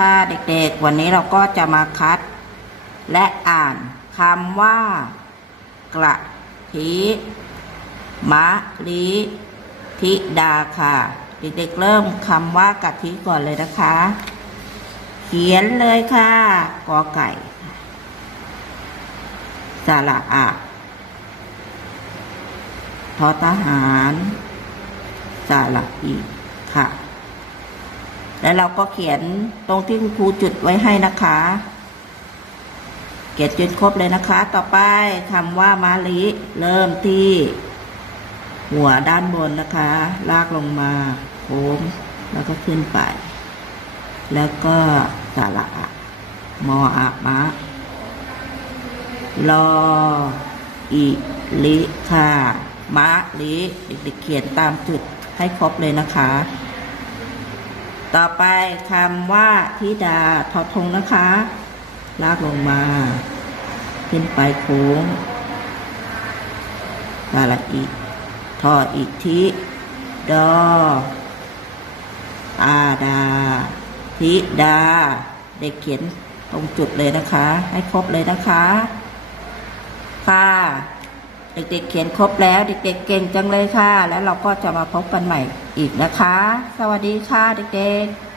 ค่ะเด็กๆ วันนี้เราก็จะมาคัด และอ่านคำว่า กระทิมะลิธิดาค่ะ เด็กๆ เริ่มคำว่ากะทิก่อนเลยนะคะ เขียนเลยค่ะกอไก่สระอะทอทหารสระอีค่ะ แล้วเราก็เขียนตรงที่คุณครูจุดไว้ให้นะคะ เขียนจนครบเลยนะคะ ต่อไปคำว่ามาลิเริ่มที่ หัวด้านบนนะคะ ลากลงมาโค้งแล้วก็ขึ้นไป แล้วก็สระมออะมะรออีลิค่ะมะลิเด็กๆเขียนตามจุดให้ครบเลยนะคะ ต่อไปคำว่าธิดาทอทงนะคะ ลากลงมา ขึ้นไปโค้งสระอีทออีกทิดออาดา ธิดา เด็กเขียนตรงจุดเลยนะคะ ให้ครบเลยนะคะค่ะ เด็กๆเขียนครบแล้ว เด็กๆเก่งจังเลยค่ะ แล้วเราก็จะมาพบกันใหม่อีกนะคะ สวัสดีค่ะเด็กๆ